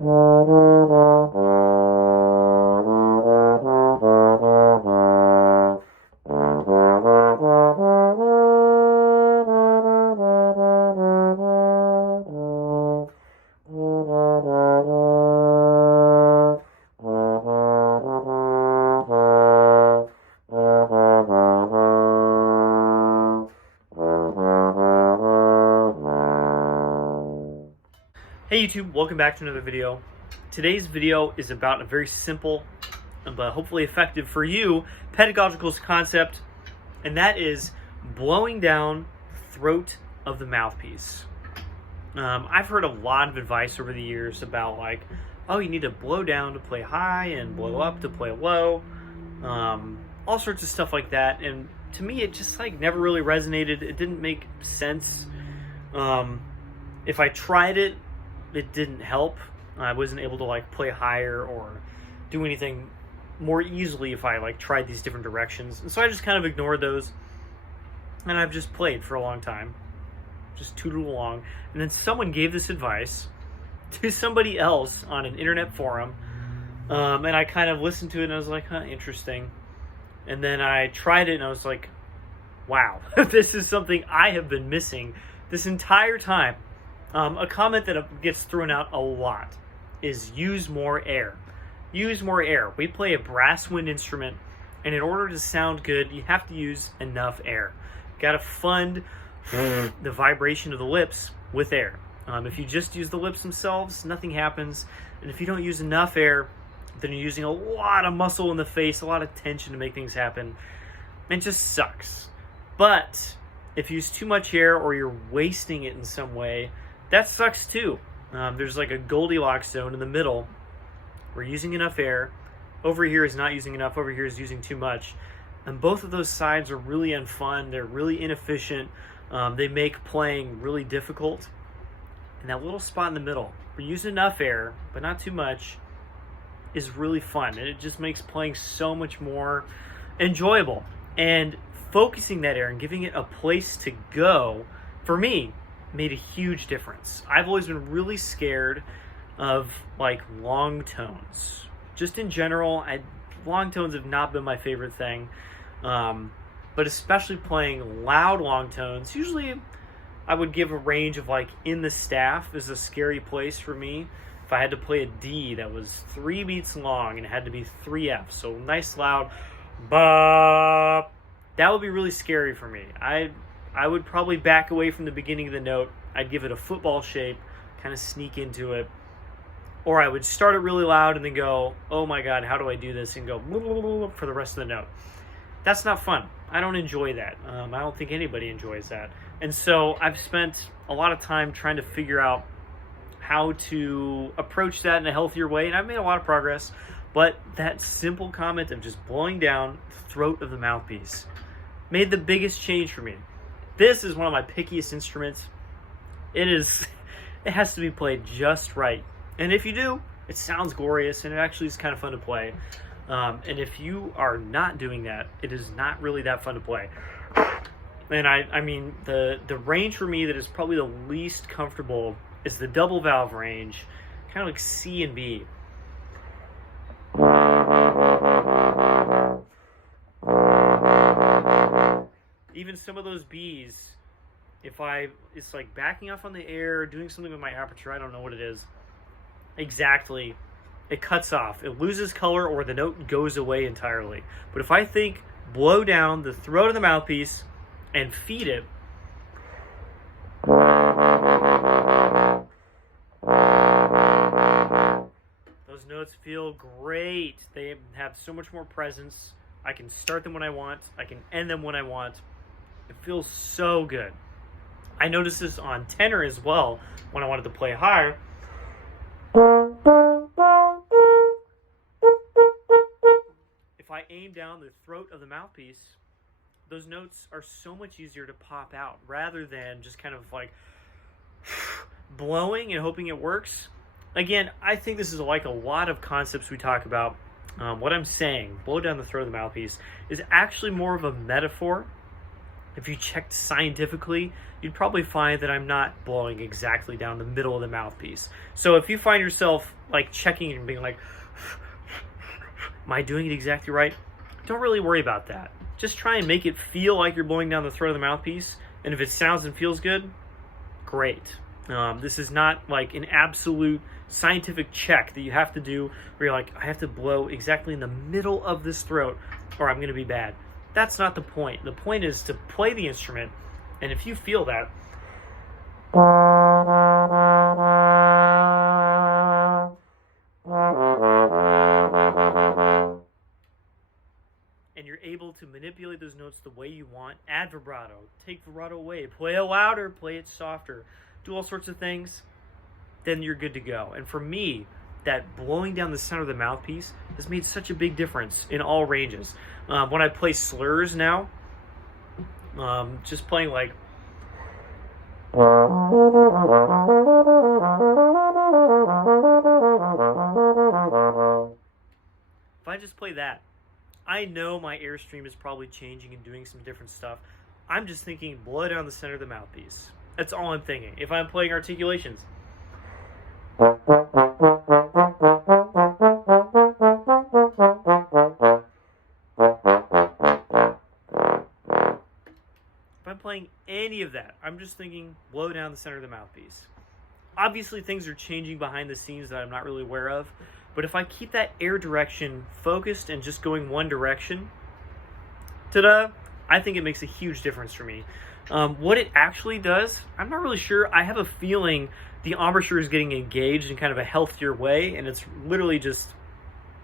Hey YouTube, welcome back to another video. Today's video is about a very simple but hopefully effective for you pedagogical concept, and that is blowing down the throat of the mouthpiece. I've heard a lot of advice over the years about like, oh, you need to blow down to play high and blow up to play low, all sorts of stuff like that, and to me it just like never really resonated. It didn't make sense. If I tried it, it didn't help. I wasn't able to like play higher or do anything more easily if I like tried these different directions. And so I just kind of ignored those, and I've just played for a long time, just tootled along. And then someone gave this advice to somebody else on an internet forum, and I kind of listened to it and I was like, huh, interesting. And then I tried it and I was like, wow, this is something I have been missing this entire time. A comment that gets thrown out a lot is use more air. Use more air. We play a brass wind instrument, and in order to sound good, you have to use enough air. You gotta fund the vibration of the lips with air. If you just use the lips themselves, nothing happens. And if you don't use enough air, then you're using a lot of muscle in the face, a lot of tension to make things happen. And it just sucks. But if you use too much air or you're wasting it in some way, that sucks too. There's like a goldilocks zone in the middle. We're using enough air. Over here is not using enough. Over here is using too much. And both of those sides are really unfun. They're really inefficient. They make playing really difficult. And that little spot in the middle, we're using enough air, but not too much, is really fun. And it just makes playing so much more enjoyable. And focusing that air and giving it a place to go, for me, made a huge difference. I've always been really scared of like long tones. Just in general, long tones have not been my favorite thing. But especially playing loud long tones, usually I would give a range of like in the staff is a scary place for me. If I had to play a D that was 3 beats long and it had to be 3 Fs, so nice loud ba, that would be really scary for me. I would probably back away from the beginning of the note. I'd give it a football shape, kind of sneak into it. Or I would start it really loud and then go, oh my God, how do I do this? And go for the rest of the note. That's not fun. I don't enjoy that. I don't think anybody enjoys that. And so I've spent a lot of time trying to figure out how to approach that in a healthier way. And I've made a lot of progress. But that simple comment of just blowing down the throat of the mouthpiece made the biggest change for me. This is one of my pickiest instruments. It has to be played just right. And if you do, it sounds glorious and it actually is kind of fun to play. And if you are not doing that, it is not really that fun to play. And I mean, the range for me that is probably the least comfortable is the double valve range, kind of like C and B. Even some of those Bs, it's like backing off on the air, doing something with my aperture, I don't know what it is exactly, it cuts off, it loses color, or the note goes away entirely. But if I think blow down the throat of the mouthpiece and feed it, those notes feel great. They have so much more presence. I can start them when I want, I can end them when I want. It feels so good. I noticed this on tenor as well when I wanted to play higher. If I aim down the throat of the mouthpiece, those notes are so much easier to pop out rather than just kind of like blowing and hoping it works. Again, I think this is like a lot of concepts we talk about. What I'm saying, blow down the throat of the mouthpiece, is actually more of a metaphor. If you checked scientifically, you'd probably find that I'm not blowing exactly down the middle of the mouthpiece. So if you find yourself like checking and being like, am I doing it exactly right? Don't really worry about that. Just try and make it feel like you're blowing down the throat of the mouthpiece. And if it sounds and feels good, great. This is not like an absolute scientific check that you have to do where you're like, I have to blow exactly in the middle of this throat or I'm going to be bad. That's not the point. The point is to play the instrument, and if you feel that, and you're able to manipulate those notes the way you want, add vibrato, take vibrato away, play it louder, play it softer, do all sorts of things, then you're good to go. And for me, that blowing down the center of the mouthpiece has made such a big difference in all ranges. When I play slurs now, just playing like, if I just play that, I know my airstream is probably changing and doing some different stuff. I'm just thinking blow down the center of the mouthpiece. That's all I'm thinking. If I'm playing articulations, if I'm playing any of that, I'm just thinking blow down the center of the mouthpiece. Obviously, things are changing behind the scenes that I'm not really aware of, but if I keep that air direction focused and just going one direction, ta-da, I think it makes a huge difference for me. What it actually does, I'm not really sure. I have a feeling the embouchure is getting engaged in kind of a healthier way, and it's literally just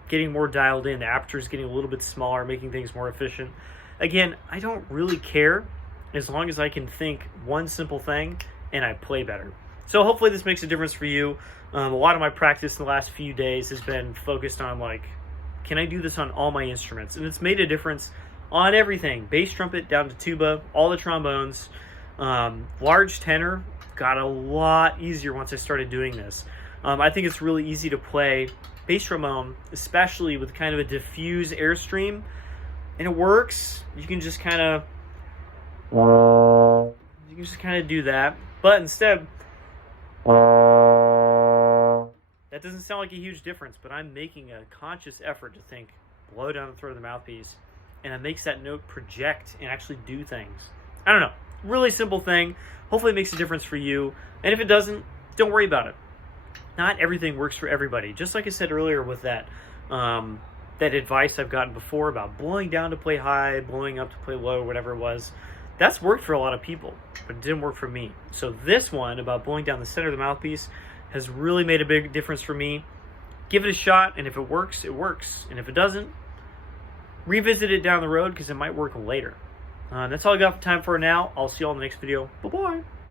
getting more dialed in. The aperture is getting a little bit smaller, making things more efficient. Again, I don't really care as long as I can think one simple thing and I play better. So hopefully this makes a difference for you. A lot of my practice in the last few days has been focused on like, can I do this on all my instruments? And it's made a difference on everything. Bass trumpet down to tuba, all the trombones. Large tenor got a lot easier once I started doing this. I think it's really easy to play bass trombone, especially with kind of a diffuse airstream, and it works. You can just kind of do that, but instead, that doesn't sound like a huge difference, but I'm making a conscious effort to think, blow down the throat of the mouthpiece, and it makes that note project and actually do things. I don't know. Really simple thing. Hopefully it makes a difference for you. And if it doesn't, don't worry about it. Not everything works for everybody. Just like I said earlier with that advice I've gotten before about blowing down to play high, blowing up to play low, whatever it was, that's worked for a lot of people, but it didn't work for me. So this one about blowing down the center of the mouthpiece has really made a big difference for me. Give it a shot, and if it works, it works. And if it doesn't, revisit it down the road because it might work later. That's all I got for time for now. I'll see you all in the next video. Bye-bye.